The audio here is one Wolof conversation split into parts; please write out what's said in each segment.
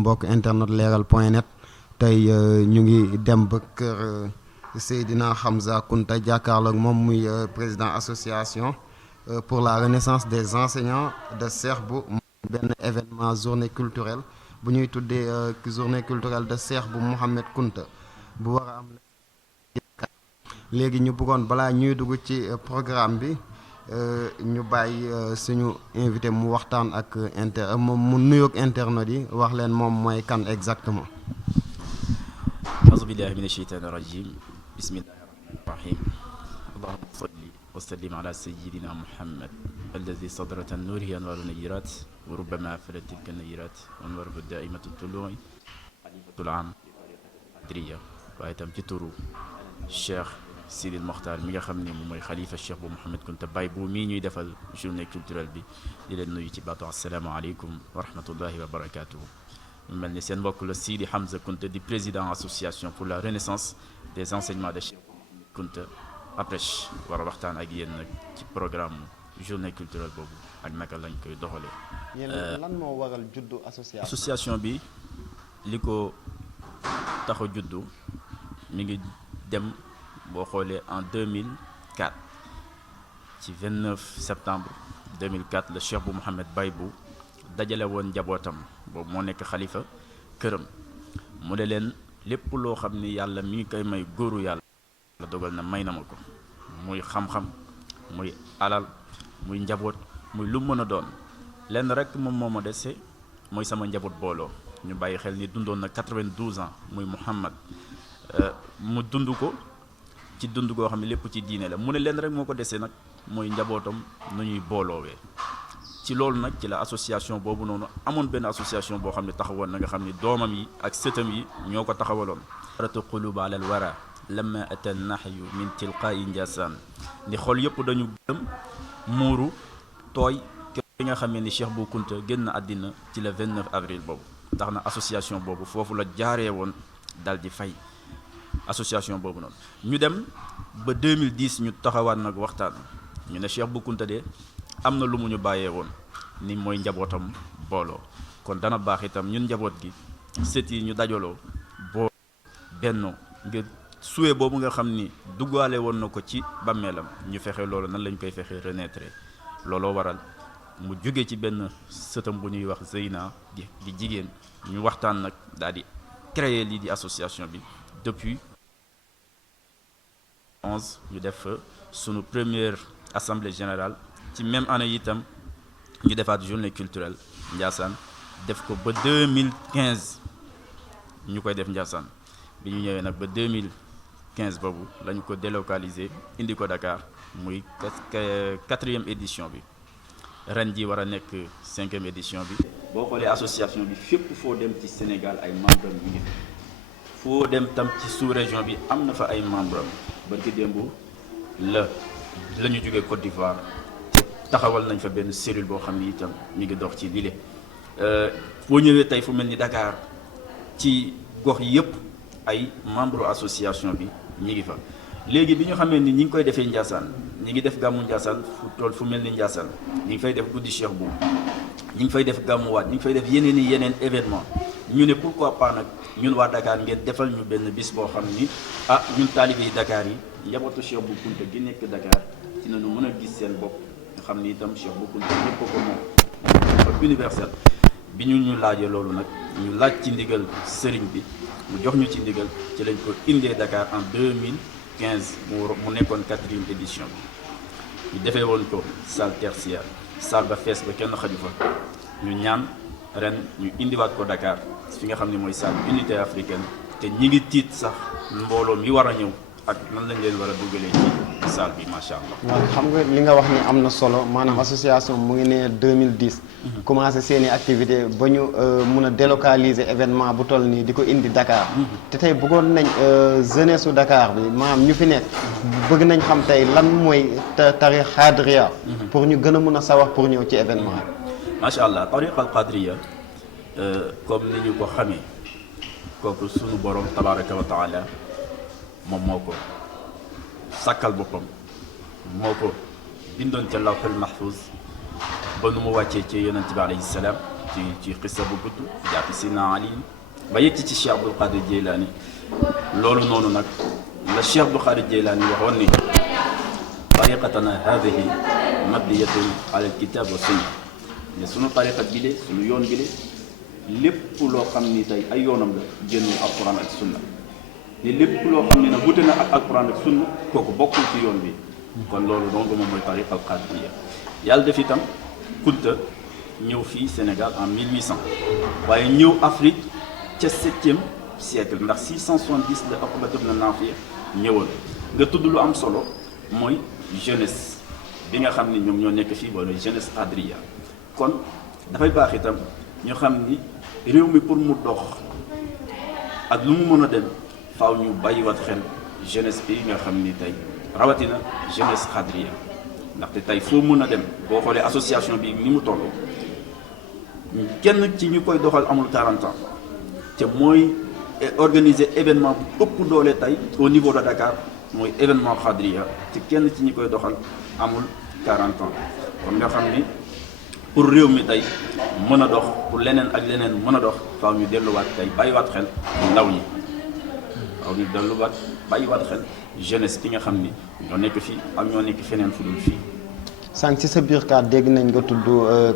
mbokk internet leeral point net tey ñu ngi dem ba kër Seydina Hamza Kunta jàkkaarloog moom muy président association pour la renaissance des enseignants de Cheikh bu benn événement journée culturelle bu ñuy tuddee journée culturelle de Cheikh bu Mouhamed Kunta bu war a am léegi ñu bëggoon balaa ñuy dugg ci programme bi ñu bàyyi suñu invité mu waxtaan ak moom mu nuyoog internet yi wax leen moom mooy kan exactement. auzu billahi mina sheytaani rajim bismillahi rahmani rahim allahumma salli wa sallim ala sayyidina muhammad alladi sadratan nuurihi anwaaru nayirat wa rubbama falat tilka nayirat wa anwaaruhu daaimatu tuluui xalifatul am adriya waaye itam ci turu Cheikh Sidil Mokhtar mi nga xam ne moom mooy xalifa Cheikh bu Mouhamed Kunta Baye bu mii ñuy defal journée culturelle bi di leen nuyu ci baatu asalaamaaleykum wa rahmatullahi wa barakaatuhu. mu mel ni seen mbokk la Sidi Hamza Kunta di président association pour la renaissance des enseignements de Cheikh bu Mouhamed Kunta après war a waxtaan ak yéen nag ci programme journée culturelle boobu ak naka lañ koy doxalee. yéen lan moo waral juddu association. association bi li ko tax a juddu mi ngi dem. boo xoolee en 2004 ci 29 septembre 2004 la Cheikh bu Mouhamed Baye bu dajale woon njabootam boobu moo nekk xalifa këram mu ne leen lépp loo xam ni yàlla mi ngi koy may góoru yàlla la dogal na may na ma ko muy xam-xam muy alal muy njaboot muy lu mën a doon lenn rek moom moo ma dese mooy sama njaboot booloo ñu bàyyi xel ni dundoon na 92 ans muy Mouhamed mu dund ko ci dund goo xam ne lépp ci diine la mu ne leen rek moo ko desee nag mooy njabootam nu ñuy booloowee ci loolu nag ci la association boobu noonu amoon benn association boo xam ne taxawoon na nga xam ne doomam yi ak sëtam yi ñoo ko taxawaloon ratu qulub ala al wara lamma ata nahyu min tilqaayi Ndiassane ni xol yëpp dañu gëm muuru tooy ki nga xamee ni Cheikh bu Kunta génn àddina ci le 29 avril boobu tax na association boobu foofu la jaaree woon dal di fay association boobu noonu ñu dem ba 2010 ñu taxawaat nag waxtaan ñu ne Cheikh bu Kunta de am na lu mu ñu bàyyee woon ni mooy njabootam booloo kon dana baax itam ñun njaboot gi sët yi ñu dajaloo boo bennoo ngir suwe boobu nga xam ni duggaale woon na ko ci bàmmeelam ñu fexe loolu nan lañ koy fexe renaître looloo waral mu jóge ci benn sëtam bu ñuy wax Zeyna di jigéen ñu waxtaan nag daal di créer lii di association bi depuis 11 ñu def sunu première assemblée générale ci même année itam ñu defaat journée culturelle Ndiassane def ko ba 2015 ñu koy def Ndiassane bi ñu ñëwee nag ba 2015 boobu lañu ko délocaliser indi ko Dakar muy 4e édition bi ren ji war a nekk 5e édition bi. boo xoolee association bi fépp foo dem ci Sénégal ay membres ñu ngi foo dem tam ci sous-région bi am na fa ay membres am barki démb la ñu jógee Côte d'Ivoire te taxawal nañ fa benn cellule boo xam ni itam mi ngi dox ci lile boo ñëwee tey fu mel ni Dakar ci gox yëpp ay membre association bi ñi ngi fa léegi bi ñu xamee ni ñi ngi koy defee Ndiassane ñi ngi def gàmmu Ndiassane fu tool fu mel ni Ndiassane ñi ngi fay def guddi Cheikh bu ñi ngi fay def gàmmuwaat ñi ngi fay def yeneen événement ñu ne pourquoi pas nag ñun waa Dakar ngeen defal ñu benn bis boo xam ni ñun taalibe yi Dakar yi njabootu Cheikh bu Kunta gi nekk Dakar ci nañu mën a gis seen bopp nga xam ni itam Cheikh bu Kunta ñëpp ko moom universel bi ñu laajee loolu nag ñu laaj ci ndigal sëriñ bi mu jox ñu ci ndigal ci lañ ko indee Dakar en 2015 mu nekkoon 4e édition bi ñu defee woon ko salle tertiaire salle ba fees ba kenn xaju fa ñu ñaan ren ñu indiwaat ko Dakar fi nga xam ne mooy salle unité africaine te ñi ngi tiit sax mbooloo mi war a ñëw ak nan lañ leen war a dugalee ci salle bi macha allah. waaw xam nga li nga wax ni am na solo maanaam association mu ngi ne 2010. commencé seeni activité ba ñu mun a délocaliser événement bu toll nii di ko indi Dakar. te tey bëggoon nañ jeunesse su Dakar bi maanaam ñu fi nekk. bëgg nañ xam tey lan mooy tariqa Qadriya. pour ñu gën a mun a sawar pour ñëw ci événement bi. macha allah tariqa al Qadriya comme ni ñu ko xamee kooku sunu borom tabaraka wa taala moom moo ko sàkkal boppam moo ko bindoon ca lawhul mahfuz ba nu mu wàccee ci yonent bi alayhi salaam ci xissa bu gudd jaar ci Sidna Ali ba yegg ci Cheikh Abdul Qadir Jeylaani loolu noonu nag la Cheikh Abdul Qadir Jeylaani waxoon ni tariqatana hadihi mabniyatun ala alkitab wa sunna mais sunu tariqa bi de sunu yoon bi de lépp loo xam ni tey ay yoonam la génn alquran ak sunna te lépp loo xam ne nag wute na ak alquran ak sunna kooku bokkul ci yoon bi kon loolu donc moom mooy tariqa al qadiriya yàlla def itam Kunta ñëw fii Sénégal en 1800 waaye ñëw Afrique ca 7e siècle ndax 670 la Uqba ibn Naafi ñëwoon nga tudd lu am solo mooy jeunesse bi nga xam ni ñoom ñoo nekk fii wala jeunesse qadiriya kon dafay baax itam ñu xam ni réew mi pour mu dox ak lu mu mën a dem faaw ñu bàyyiwaat xel jeunesse bi nga xam ni tey rawatina jeunesse qadiriya ndaxte tey foo mën a dem boo xoolee association bi ni mu toll kenn ci ñu koy doxal amul 40 ans te mooy organiser événement bu ëpp doole tey au niveau de Dakar mooy événement qadiriya te kenn ci ñi koy doxal amul 40 ans kon nga xam ni pour réew mi tey mën a dox pour leneen ak leneen mën a dox faaw ñu delluwaat tey bàyyiwaat xel ndaw ñi faaw ñu delluwaat bàyyiwaat xel jeunesse bi nga xam ni ñoo nekk fii ak ñoo nekk feneen fu dul fii. sànq ci sa biir kaat dégg nañ nga tudd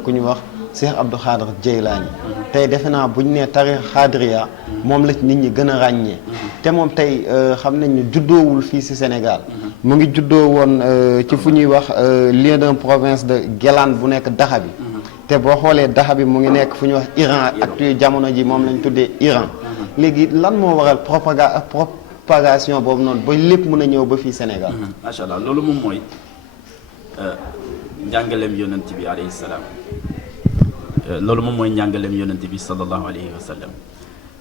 ku ñu wax Cheikh Abdou Khadir Jeylaani tey defe naa bu ñu nee tariqa xaadiriya moom la nit ñi gën a ràññee te moom tey xam nañ ne juddoowul fii ci Sénégal mu ngi juddoo woon ci fu ñuy wax lieu d'un province de Guelane bu nekk Daxa bi te boo xoolee Daxa bi mu ngi nekk fu ñuy wax Iran ak jamono ji moom lañ tuddee Iran léegi lan moo waral propagation boobu noonu ba lépp mën a ñëw ba fii Sénégal. macha allah loolu moom mooy njàngaleem yonent bi alayhi salaam loolu moom mooy njàngaleem yonent bi sallallahu alayhi wa sallam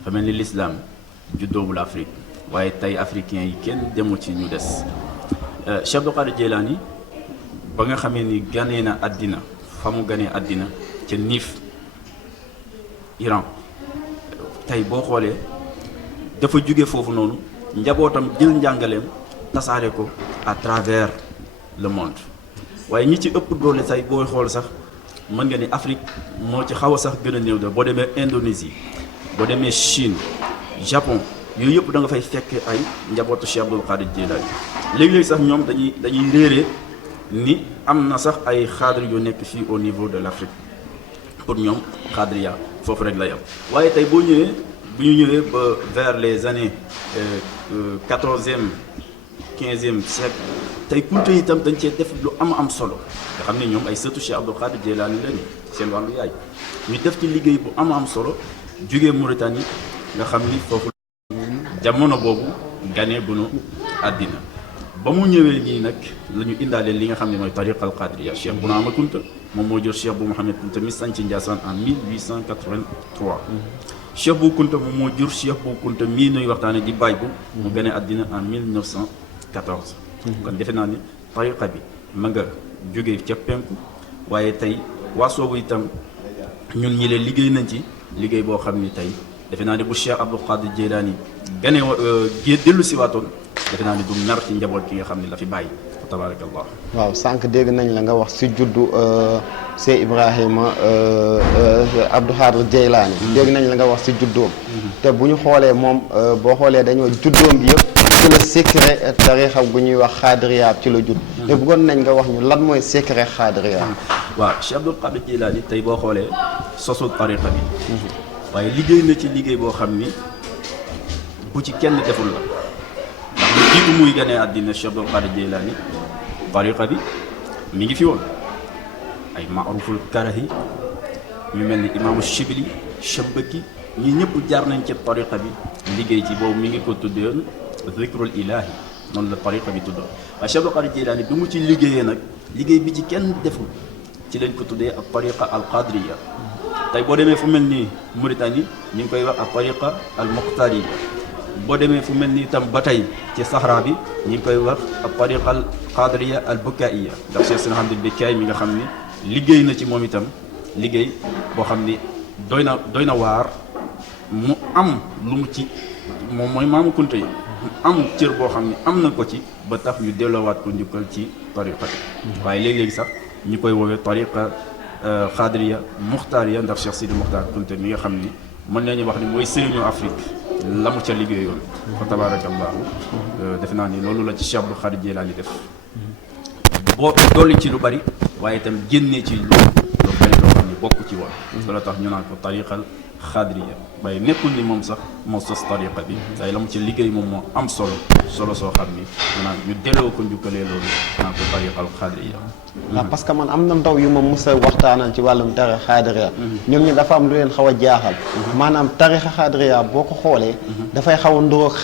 fa mel ni l'islam juddoowul Afrique waaye tey africains yi kenn demu ci ñu des Cheikh Abdul Qadir Jeylaani ba nga xamee ni ganee na àddina fa mu ganee àddina ca Niif Iran tey boo xoolee dafa jóge foofu noonu njabootam jël njàngaleem tasaare ko à travers le monde waaye ñi ci ëpp doole say booy xool sax mën nga ni Afrique moo ci xaw a sax gën a néew da boo demee Indonésie boo demee Chine Japon yooyu yëpp da nga fay fekk ay njabootu Cheikh Abdul Qadir Jeylaani léegi-léegi sax ñoom dañuy réere ni am na sax ay xaadir yu nekk fii au niveau de l'Afrique pour ñoom xaadiriya foofu rek lay am waaye tey boo ñëwee bu ñu ñëwee ba vers les années 14e 15e siècle tey Kunta itam dañ cee def lu am solo nga xam ne ñoom ay sëtu Cheikh Abdul Qadir Jeylaani lañu seen wàllu yaay ñu def ci liggéey bu am solo jógee Mauritanie nga xam ni foofu jamono boobu ganee bu nu àddina ba mu ñëwee nii nag la ñu indaale li nga xam ne mooy tariqa al qadiriya Cheikh Bounama Kunta moom moo jur Cheikh bu Mouhamed Kunta mi sanc Ndiassane en 1883 Cheikh bu Kunta moom moo jur Cheikh bu Kunta mii nuy waxtaane di bàyyi bu mu gane àddina en 1914 kon defe naa ni tariqa bi ma nga jógee ca penku waaye tey waa soobu itam ñun ñi leen liggéey nañ ci liggéey boo xam ni tey defe naa ni bu Cheikh Abdul Qadir Jeylaani gane dellu si waatoon defe naa ni du nar ci njaboot ki nga xam ne la fi bàyyi tabarakallah. waaw sànq dégg nañ la nga wax si juddu Cheikh Ibrahima Abdou Khadir Jeylaani dégg nañ la nga wax si juddoom te bu ñu xoolee moom boo xoolee dañoo juddoom gi yëpp ci la secret tarixa bu ñuy wax xaadiriya ci la judd te bëggoon nañ nga wax ñu lan mooy secret xaadiriya. waaw Cheikh Abdul Qadir Jeylaani tey boo xoolee sosul tarixa bi waaye liggéey na ci liggéey boo xam ni bu ci kenn deful la ndax lu jiitu muy ganee àddina Cheikh Abdul Qadir Jeylaani tariqa bi mi ngi fi woon ay maaruful karahi ñu mel ni imaamu Shibli Shabaki ñi ñëpp jaar nañ ci tariqa bi liggéey ci boobu mi ngi ko tuddoon zikrul ilahi noonu la tariqa bi tuddoon waaye Cheikh Abdul Qadir Jeylaani bi mu ci liggéeyee nag liggéey bi ci kenn deful ci lañ ko tuddee ak tariqa al qadiriya tey boo demee fu mel ni Mauritanie ñu ngi koy wax ak tariqa al muqtariya boo demee fu mel ni itam ba tey ci Sahara bi ñu ngi koy wax ak tariqa al qadiriya al bukaiya ndax Cheikh Sina Hamdul Bikaay mi nga xam ni liggéey na ci moom itam liggéey boo xam ni doy na waar mu am lu mu ci moom mooy maamu Kunta yi mu am cër boo xam ni am na ko ci ba tax ñu delloowaat ko njukkal ci tariqa bi waaye léegi-léegi sax ñu koy woowee tariqa xaadiriya muxtaariya ndax Cheikh Sidi Muxtaar Kunte mi nga xam ni mën nañu wax ni mooy sëriñu Afrique la mu ca liggéeyoon fa tabarakallahu defe naa ni loolu la ci Cheikh Abdul Xaadir Jilaani def boo dolli ci lu bari waaye itam génnee ci lu bari loo xam ni bokk ci woon loolu tax ñu naan ko tariqal xaadiriya waaye nekkul ni moom sax moo sos tariqa bi waaye la mu ci liggéey moom moo am solo soo xam ni ñu naan ñu delloo ko njukkalee loolu naan ko tariqal xaadiriya waaw parce que man am na ndaw yu ma mës a waxtaanal ci wàllum tarixa xaadiriya ñoom ñi dafa am lu leen xaw a jaaxal maanaam tarixa xaadiriya boo ko xoolee dafay xaw a nduroog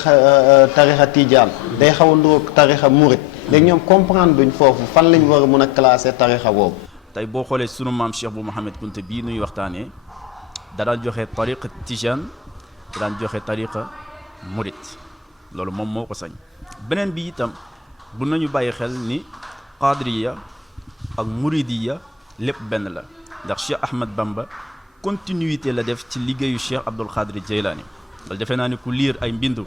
tarixa tijaan day xaw a nduroog tarixa murit léegi ñoom comprendre duñ foofu fan lañ war a mën a classer tarixa boobu tey boo xoolee sunu maam Cheikh bu Mouhamed Kunte bii nuy waxtaanee da daan joxe tariqa tijaan da daan joxe tariqa murit loolu moom moo ko sañ beneen bi itam bu nañu bàyyi xel ni qadriya ak muridiya lépp benn la ndax Cheikh Ahmad Bamba continuité la def ci liggéeyu Cheikh Abdul Xaadir Jeylaani loolu defe naa ni ku liir ay mbindu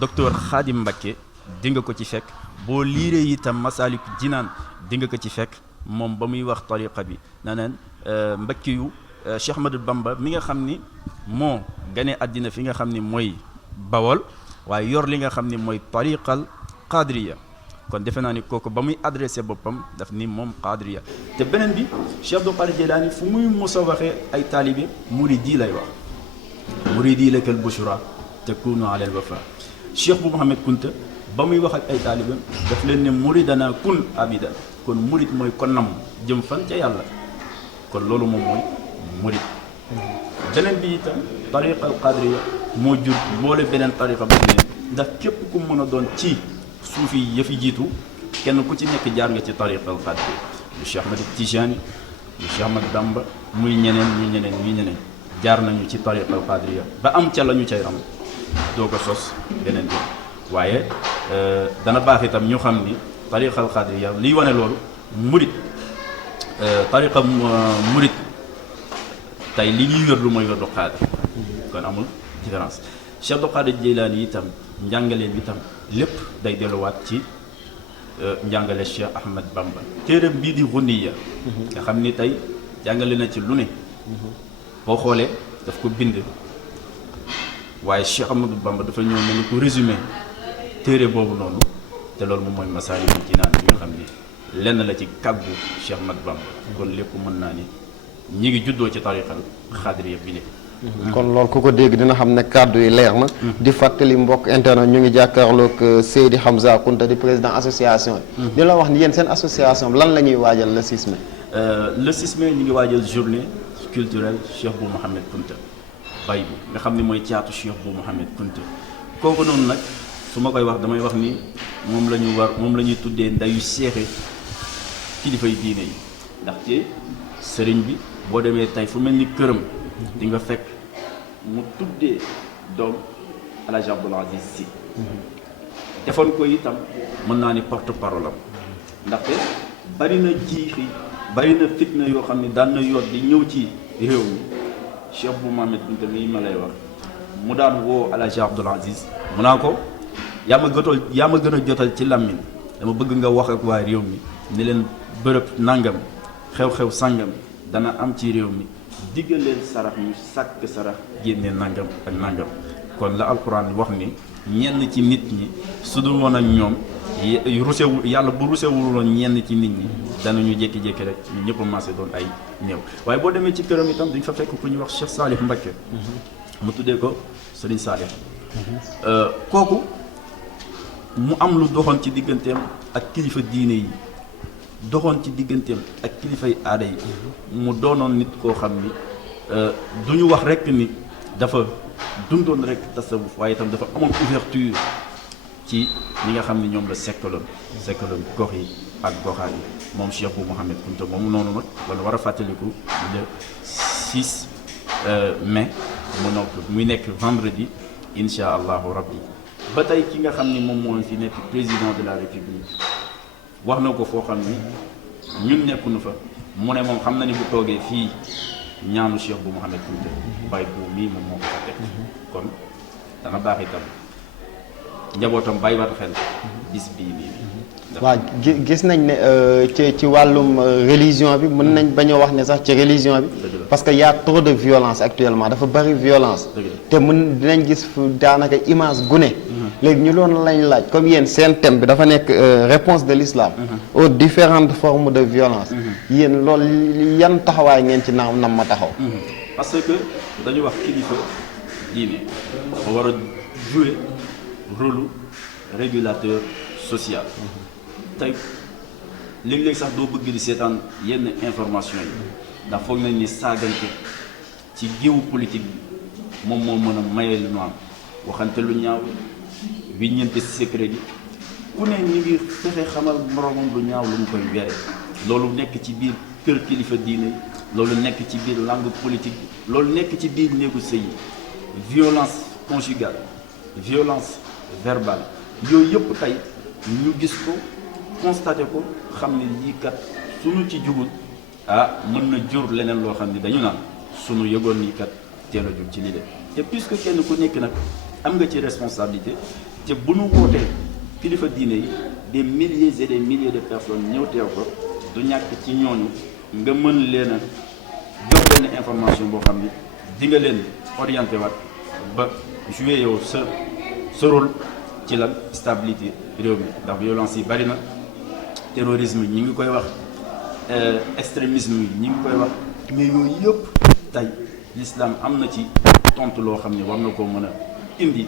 docteur Xaadim Mbakke di nga ko ci fekk boo liiree itam Masaliku Jinaan di nga ko ci fekk moom ba muy wax tariqa bi na neen mbakki yu Cheikh Ahmadou Bamba mi nga xam ni moo gane àddina fi nga xam ni mooy Bawol waaye yor li nga xam ni mooy tariqal qadriya kon defe naa ni kooku ba muy adressé boppam daf ni moom qadriya te beneen bi Cheikh Abdul Qadir Jilani fu muy mos a waxee ay taalibe muridi lay wax muridi lakal bushra takunu ala al wafa Cheikh bu Mouhamed Kunta ba muy wax ak ay taalibe daf leen ne muridana kun abida kon murid mooy kon nam jëm fan ca yàlla kon loolu moom mooy murid beneen bi itam tariqa al qadriya moo jur boole beneen tariqa bu ne ndax képp ku mën a doon ci suufi yëfi jiitu kenn ku ci nekk jaar nga ci tariqa al qadriya lu Cheikh Ahmad Tijani lu Cheikh Ahmad Bamba muy ñeneen jaar nañu ci tariqa al qadriya ba am ca la ñu cay am doo ko sos beneen bi waaye dana baax itam ñu xam ni tariqa al qadriya liy wane loolu murid tariqa murid tey li ñuy wér lu mooy wérdu xaadir kon amul différence Cheikh Abdul Qadir Jeylaani itam njàngaleen itam lépp day delluwaat ci njàngale Cheikh Ahmad Bamba téeram bii di Ghuniya nga xam ni tey jàngale na ci lu ne boo xoolee daf ko bind waaye Cheikh Ahmadou Bamba dafa ñëw mel ni ko résumé téere boobu noonu te loolu moom mooy Masaalikul Jinaan bi nga xam ni lenn la ci kàggu Cheikh Ahmad Bamba kon lépp mën naa ni ñi ngi juddoo ci tariqal xaadiriya bi ne kon loolu ku ko dégg dina xam ne kàddu yi leer na di fàttali mbokk internet ñu ngi jàkkaarloog Seydi Hamza Kunta di président association yi di la wax ni yéen seen association bi lan la ñuy waajal le 6 mai le 6 mai ñu ngi waajal journée culturelle Cheikh bu Mouhamed Kunta bay bu nga xam ne mooy caatu Cheikh bu Mouhamed Kunta kooku noonu nag su ma koy wax damay wax ni moom la ñuy tuddee ndayu seexe kilifay diine yi ndaxte sëriñ bi boo demee tey fu mel ni këram di nga fekk mu tuddee doom El Hadj Abdoul Aziz Sy defoon ko itam mën naa ni porte parole am ndaxte bari na jiixi bari na fitna yoo xam ne daan na yoot di ñëw ci réew mi Cheikh bu Mouhamed Kunta mii ma lay wax mu daan woo El Hadj Abdoul Aziz mu naa ko yaa ma gën a jotal ci làmmiñ dama bëgg nga wax ak waa réew mi ni leen bërëb nangam xew-xew sàngam dana am ci réew mi diggal leen sarax ñu sàkk sarax génne nangam ak nangam kon la alquran wax ni ñenn ci nit ñi su dul woon ak ñoom rusewul yàlla bu rusewul woon ñenn ci nit ñi danañu jékki-jékki rek ñu ñëpp maase doon ay néew waaye boo demee ci këram itam duñ fa fekk ku ñuy wax Cheikh Salih Mbacké mu tuddee ko Serigne Salih kooku mu am lu doxoon ci digganteem ak kilifa diine yi doxoon ci digganteem ak kilifay aada yi mu doonoon nit koo xam ni du ñu wax rek ni dafa dundoon rek tasawuf waaye itam dafa amoon ouverture ci ñi nga xam ni ñoom la sekkaloon gox yi ak goxaan yi moom Cheikh bu Mouhamed Kunta moom noonu nag wala war a fàttaliku le 6 mai muy nekk vendredi incha allahu rabbi ba tey ki nga xam ni moom moo fi nekk président de la république wax na ko foo xam ni ñun nekkuñu fa mu ne moom xam na ni bu toogee fii ñaanu Cheikh bu Mouhamed Kunta bay bu mii moom moo ko fa teg kon dana baax itam njabootam bàyyiwaat xel bis bii nii. waaw gis nañ ne ci wàllum religion bi mën nañ bañoo wax ne sax ci religion bi parce que y a trop de violence actuellement dafa bari violence te mën dinañ gis fu daanaka image gu ne léegi ñu loon lañ laaj comme yéen seen thème bi dafa nekk réponse de l'islam aux différentes formes de violence yéen loolu yan taxawaay ngeen ci nam ma taxaw parce que dañu wax kilifa diine dafa war a jouer rôle régulateur social tey léeg-léeg sax doo bëgg di seetaan yenn information yi ndax foog nañ ni saagante ci géewu politique bi moom moo mën a maye lu ñu am waxante lu ñaaw wiññante secret bi ku ne ñu ngi fexe xamal moromam lu ñaaw lu mu koy were loolu nekk ci biir kër kilifa diine yi loolu nekk ci biir langue politique bi loolu nekk ci biir néegu sëy yi violence conjugale violence verbale yooyu yëpp tey ñu gis ko constaté ko xam ne lii kat suñu ci jugul mën na jur leneen loo xam ne dañu naan suñu yëgoon nii kat teel a jug ci lii de te puisque kenn ku nekk nag am nga ci responsabilité te bu nu wootee kilifa diine yi des milliers et des milliers de personnes ñëw teew ko du ñàkk ci ñooñu nga mën leen a jox benn information boo xam ne di nga leen orienté waat ba jouer yow sa rôle ci lan stabilité réew mi ndax violence yi bari na terrorisme ñi ngi koy wax extrémisme yi ñi ngi koy wax mais yooyu yëpp tey l'islam am na ci tontu loo xam ne war na koo mën a indi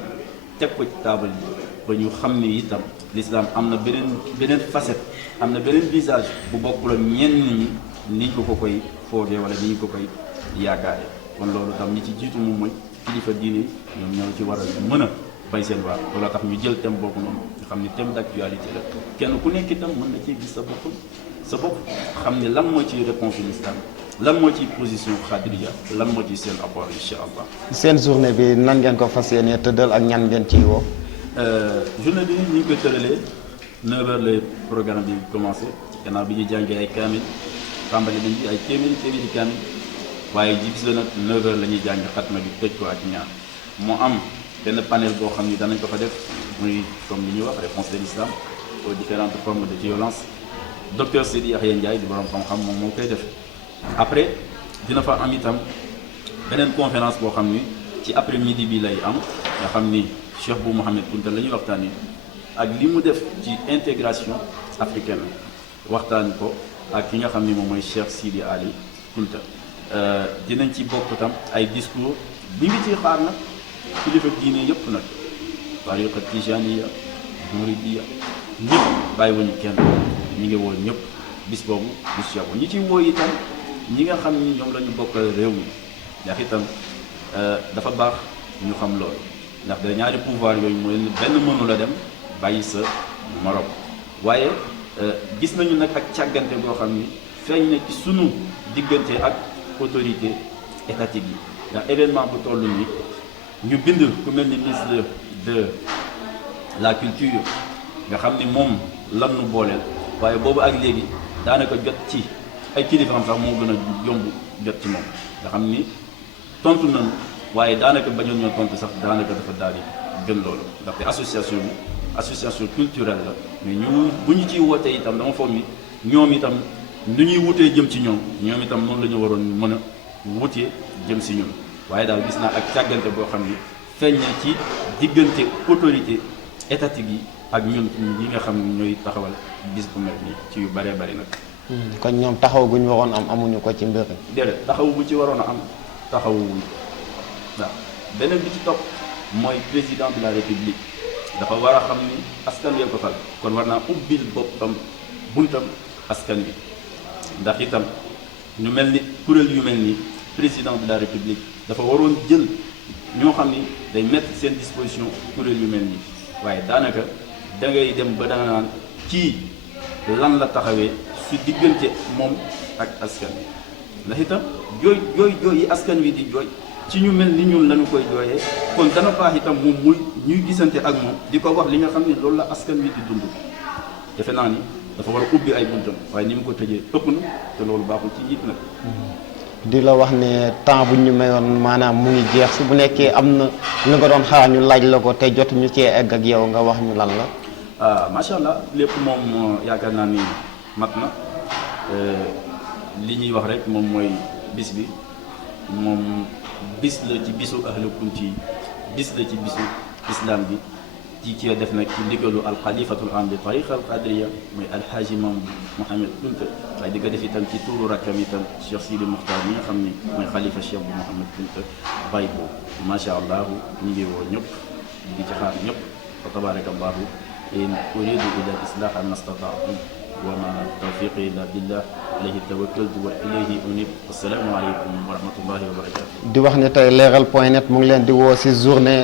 teg ko ci taabal yi ba ñu xam ne itam l'islam am na beneen facette am na beneen visage bu bokkul ak ñenn ñi niñ ko koy foogee wala niñ ko koy yaakaare kon loolu tam ñi ci jiitu moom mooy kilifa diine ñoom ñoo ci war a mën a bay seen waar loolu tax ñu jël thème boobu noonu nga xam ne thème d'actualité la kenn ku nekk itam mën na cee gis sa bopp xam ne lan moo ci réponse l'islam lan moo ci position xadriya lan moo ci seen apport incha allah. seen journée bi nan ngeen ko fas yéenee tëddal ak ñan ngeen ciy woo. journée bi ñu ngi koy tëralee 9h lay programme bi commencé gannaaw bi ñu jàngee ay kaamil tàmbali nañ ci ay téeméeri kaamil waaye ji bis la nag 9h la ñuy jàng xatma bi tëj ko ak ñaar moo am benn panel boo xam ni danañ ko fa def muy comme li ñuy wax réponse de l'islam aux différentes formes de violence docteur Seydi Yahya Ndiaye di borom xam-xam moom moo koy def après dina fa am itam beneen conférence boo xam ni ci après midi bi lay am nga xam ni Cheikh Bou Mouhamed Kounta la ñuy waxtaanee ak li mu def ci intégration africaine waxtaan ko ak ki nga xam ni moom mooy Cheikh Sidi Ali Kounta dinañ ci bokk tam ay discours bi ngi ciy xaar nag kilifa diine yëpp nag tariqa tijaniya muridiya ñëpp bàyyiwuñu kenn ñi ngi woo ñëpp bis boobu bis yàggu ñi ci woo itam ñi nga xam ni ñoom la ñu bokkal réew mi ndax itam dafa baax ñu xam loolu ndax da ñaari pouvoir yooyu mooy benn mënu la dem bàyyi sa morom waaye gis nañu nag ak càggante boo xam ni feeñ na ci sunu diggante ak autorité étatique yi ndax événement bu toll nii ñu bind ku mel ni ministre de la culture nga xam ni moom lan nu booleel waaye boobu ak léegi daanaka jot ci ay kilifaam sax moo gën a yomb jot ci moom nga xam ni tontu nañu waaye daanaka bañoon ñoo tontu sax daanaka dafa daal di gën loolu ndaxte association bi association culturelle la mais ñu bu ñu ciy wootee itam dama foog ni ñoom itam nu ñuy wutee jëm ci ñoom itam noonu la ñu waroon mën a wutee jëm si ñun waaye daal gis naa ak càggante boo xam ni feeñ na ci diggante autorité étatique yi ak ñun ñi nga xam ne ñooy taxawal bis bu mel nii ci yu bëree bëri nag. kon ñoom taxaw gu ñu waroon am amuñu ko ci mbir mi. déedéet taxaw bu ci waroon a am taxawuñu waaw beneen bi ci topp mooy président de la république dafa war a xam ni askan wi ko fal kon war naa ubbil boppam buntam askan wi ndax itam ñu mel ni kuréel yu mel ni président de la république dafa waroon jël ñoo xam ni day mettre seen disposition kuréel yu mel nii waaye daanaka da ngay dem ba dana naan kii lan la taxawee su diggante moom ak askan wi ndax itam jooy yi askan wi di jooy ci ñu mel ni ñun lañu koy jooyee kon dana baax itam moom muy ñuy gisante ak moom di ko wax li nga xam ne loolu la askan wi di dund defe naa ni dafa war a ubbi ay buntam waaye ni mu ko tëjee ëpp na te loolu baaxul ci njiit nag. di la wax ne temps bu ñu mayoon maanaam mu ngi jeex si bu nekkee am na lu nga doon xaar ñu laaj la ko te jot ñu cee egg ak yow nga wax ñu lan la. macha allah lépp moom yaakaar naa ni mat na li ñuy wax rek moom mooy bis bi moom bis la ci bisu ahlu kunti bis la ci bisu islam bi ci kii def nag ci ndigalu alxalifatul am bi tariqa alqadriya mooy alxaaji Maam Mouhamed Kunta waaye di ko def itam ci tuuru rakkam itam Cheikh Sidi Mokhtar mi nga xam ni mooy xalifa Cheikh bu Mouhamed Kunta bàyyi ko macha allah ñu ngi woo ñëpp di ci xaar ñëpp fa tabaraka allahu in uridu ila islah ma stata'tu wa ma tawfiqi illa billah alayhi tawakkaltu wa ilayhi unib assalaamu aleykum wa rahmatullahi wa barakatuh. di wax ne tey leeral.net mu ngi leen di woo si journée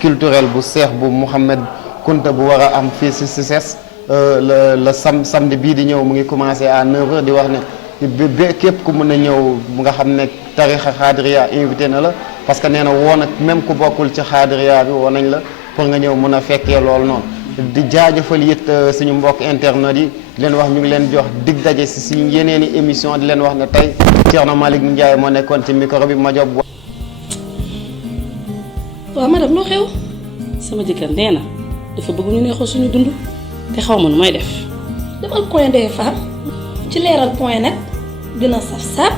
culturelle bu Cheikh bu Mouhamed Kunta bu war a am fii si CICES le samedi bii di ñëw mu ngi commencé à 9h di wax ne képp ku mën a ñëw bu nga xam ne tarixa xaadiriya invité na la parce que nee na woo nag même ku bokkul ci xaadiriya bi woo nañ la pour nga ñëw mën a fekkee loolu noonu. di jaajëfal it suñu mbokk internet yi di leen wax ñu ngi leen jox dig daje si suñu yeneen i émission di leen wax ne tey Thierno Malick Ndiaye moo nekkoon ci micro bi ma job. waaw madame loo xew sama jëkkër nee na dafa bëgg ñu neexal suñu dund te xaw ma nu may def. demal point des femmes ci leeral.net dina saf sàpp.